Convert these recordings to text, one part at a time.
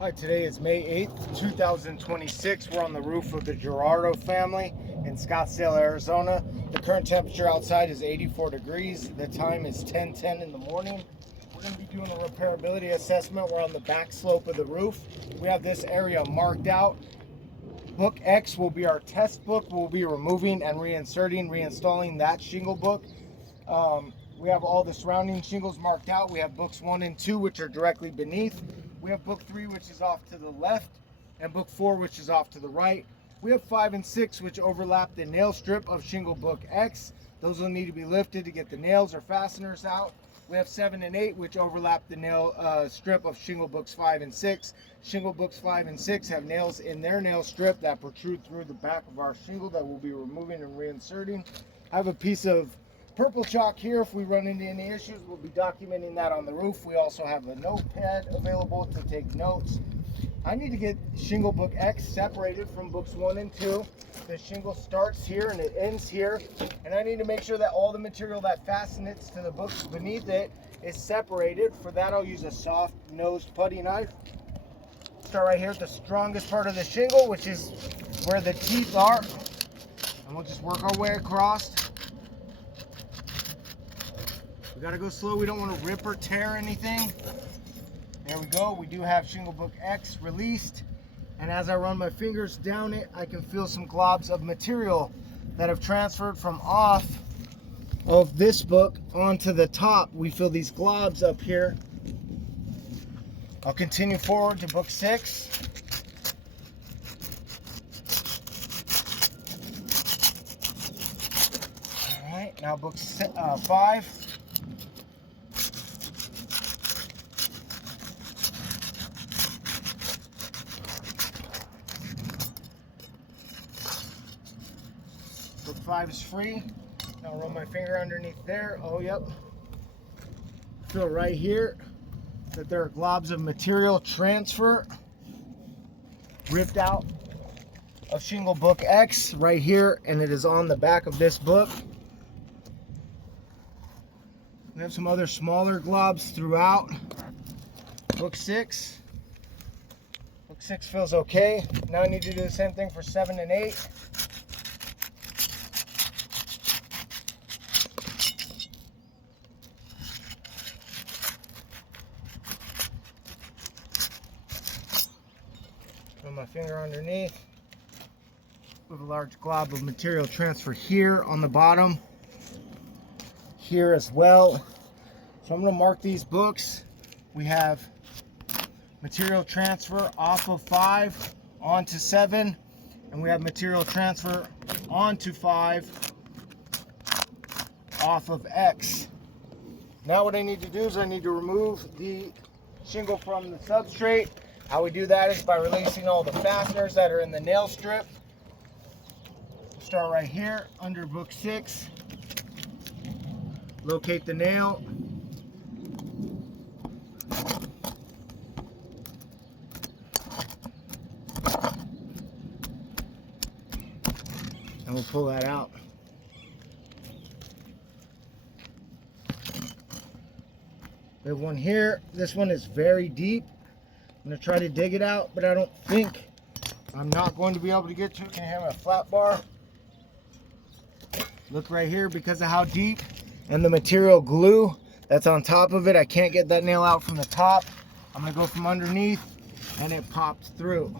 Hi, today is May 8th, 2026. We're on the roof of the Guajardo family in Scottsdale, Arizona. The current temperature outside is 84 degrees. The time is 10:10 in the morning. We're going to be doing a repairability assessment. We're on the back slope of the roof. We have this area marked out. Book X will be our test book. We'll be removing and reinstalling that shingle book. We have all the surrounding shingles marked out. We have books 1 and 2, which are directly beneath. We have book 3, which is off to the left, and book 4, which is off to the right. We have 5 and 6, which overlap the nail strip of shingle book X. Those will need to be lifted to get the nails or fasteners out. We have 7 and 8, which overlap the nail strip of shingle books 5 and 6. Shingle books 5 and 6 have nails in their nail strip that protrude through the back of our shingle that we'll be removing and reinserting. I have a piece of purple chalk here. If we run into any issues, we'll be documenting that on the roof. We also have a notepad available to take notes. I need to get shingle book X separated from books 1 and 2. The shingle starts here and it ends here, and I need to make sure that all the material that fastens to the books beneath it is separated. For that, I'll use a soft nosed putty knife. Start right here at the strongest part of the shingle, which is where the teeth are, and we'll just work our way across. We gotta go slow. We don't want to rip or tear anything. There we go. We do have shingle book X released, and as I run my fingers down it, I can feel some globs of material that have transferred from off of this book onto the top. We feel these globs up here. I'll continue forward to book 6. All right, now book 5. Book 5 is free. Now I'll run my finger underneath there. Oh, yep. Feel right here that there are globs of material transfer ripped out of shingle book X right here, and it is on the back of this book. We have some other smaller globs throughout book 6. Book 6 feels okay. Now I need to do the same thing for 7 and 8. Put my finger underneath. With a large glob of material transfer here on the bottom. Here as well. So I'm going to mark these books. We have material transfer off of 5 onto 7, and we have material transfer onto 5 off of X. Now what I need to do is I need to remove the shingle from the substrate. How we do that is by releasing all the fasteners that are in the nail strip. Start right here under book 6. Locate the nail. And we'll pull that out. We have one here. This one is very deep. I'm going to try to dig it out, but I don't think I'm not going to be able to get to it. Can you hear my flat bar? Look right here, because of how deep and the material glue that's on top of it, I can't get that nail out from the top. I'm going to go from underneath, and it popped through.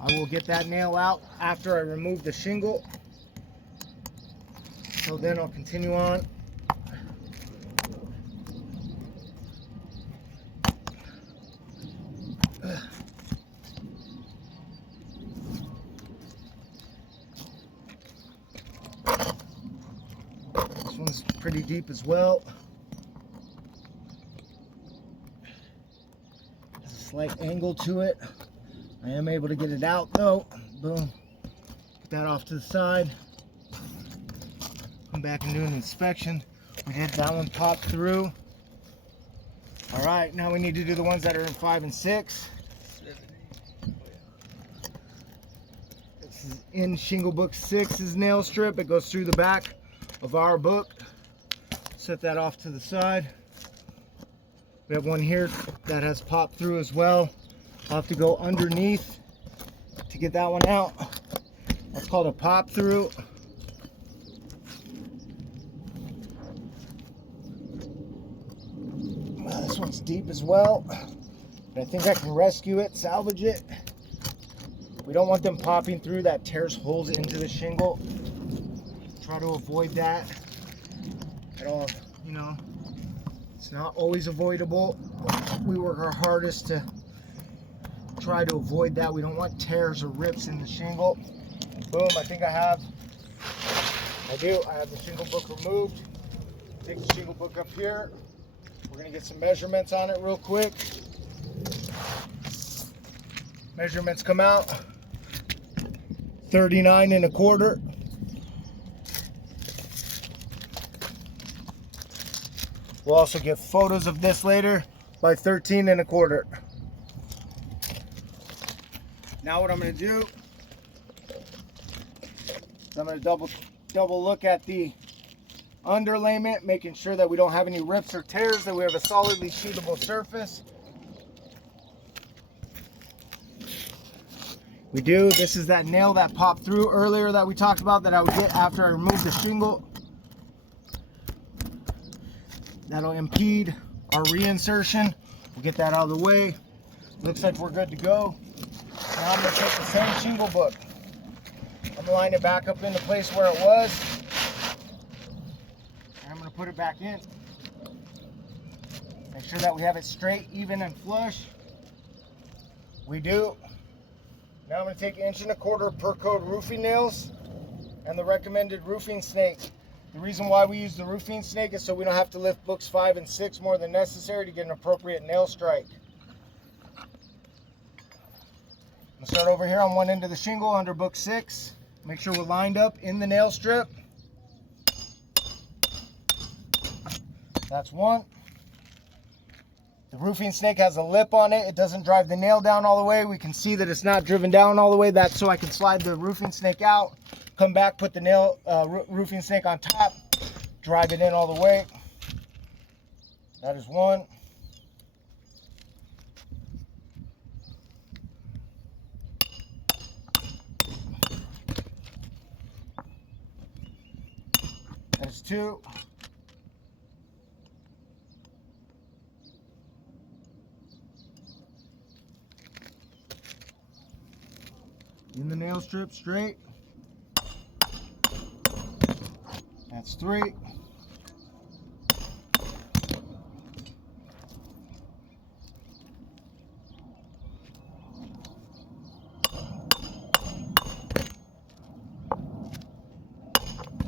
I will get that nail out after I remove the shingle. So then I'll continue on. This one's pretty deep as well. There's a slight angle to it. I am able to get it out though. Boom. Get that off to the side. Come back and do an inspection. We did that one pop through. All right, now we need to do the ones that are in 5 and 6. This is in shingle book 6's nail strip. It goes through the back of our book. Set that off to the side. We have one here that has popped through as well. I'll have to go underneath to get that one out. That's called a pop through. This one's deep as well, but I think I can rescue it, salvage it. We don't want them popping through. That tears holes into the shingle. Try to avoid that at all. You know, it's not always avoidable. We work our hardest to try to avoid that. We don't want tears or rips in the shingle. Boom, I think I have the shingle book removed. Take the shingle book up here. We're gonna get some measurements on it real quick. Measurements come out 39 1/4. We'll also get photos of this later by 13 1/4. Now what I'm gonna do is I'm gonna double look at the underlayment, making sure that we don't have any rips or tears, that we have a solidly sheetable surface. We do. This is that nail that popped through earlier that we talked about that I would get after I removed the shingle. That'll impede our reinsertion. We'll get that out of the way. Looks like we're good to go. Now I'm going to take the same shingle book. I'm going to line it back up into place where it was. And I'm going to put it back in. Make sure that we have it straight, even, and flush. We do. Now I'm going to take 1 1/4" per code roofing nails and the recommended roofing snake. The reason why we use the roofing snake is so we don't have to lift books 5 and 6 more than necessary to get an appropriate nail strike. I'm going to start over here on one end of the shingle under book 6. Make sure we're lined up in the nail strip. That's one. The roofing snake has a lip on it. It doesn't drive the nail down all the way. We can see that it's not driven down all the way. That's so I can slide the roofing snake out, come back, put the nail roofing snake on top, drive it in all the way. That is one. That is two. In the nail strip straight. That's 3.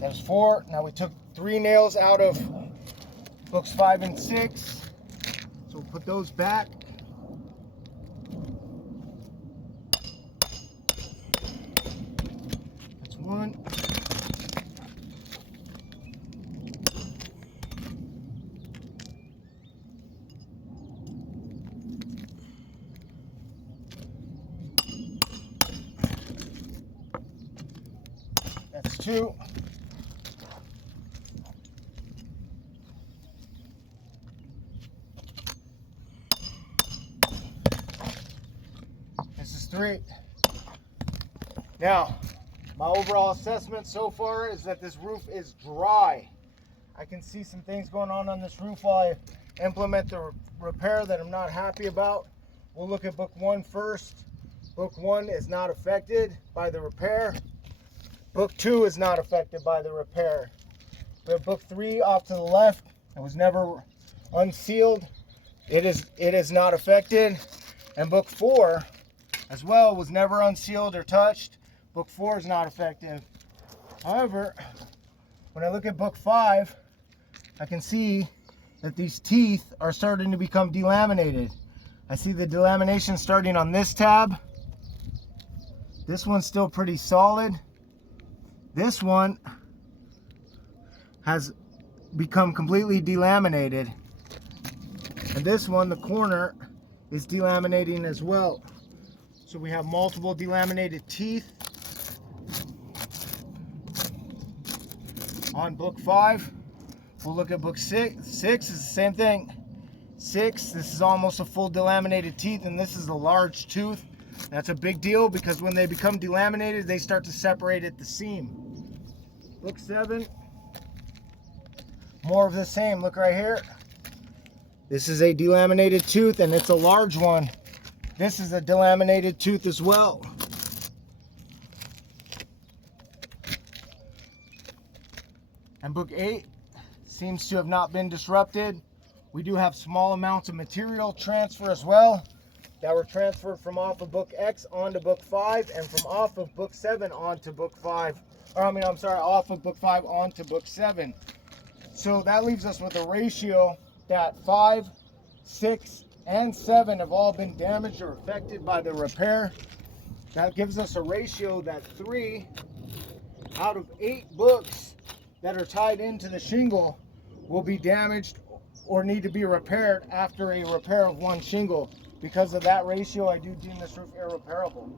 That's 4. Now we took 3 nails out of books 5 and 6. So we'll put those back. That's 1. That's 2. This is 3. Now, my overall assessment so far is that this roof is dry. I can see some things going on this roof while I implement the repair that I'm not happy about. We'll look at book 1 first. Book 1 is not affected by the repair. Book 2 is not affected by the repair. We have book 3 off to the left. It was never unsealed. It is not affected. And book 4 as well was never unsealed or touched. Book 4 is not effective. However, when I look at book 5, I can see that these teeth are starting to become delaminated. I see the delamination starting on this tab. This one's still pretty solid. This one has become completely delaminated. And this one, the corner, is delaminating as well. So we have multiple delaminated teeth on book 5. We'll look at book 6. 6 is the same thing. 6. This is almost a full delaminated teeth, and this is a large tooth. That's a big deal because when they become delaminated, they start to separate at the seam. Book 7. More of the same. Look right here. This is a delaminated tooth, and it's a large one. This is a delaminated tooth as well. And book 8 seems to have not been disrupted. We do have small amounts of material transfer as well that were transferred from off of book X onto book 5 and from off of book 7 onto book 5. Off of book 5 onto book 7. So that leaves us with a ratio that 5, 6, and 7 have all been damaged or affected by the repair. That gives us a ratio that 3 out of 8 books that are tied into the shingle will be damaged or need to be repaired after a repair of 1 shingle. Because of that ratio, I do deem this roof irreparable.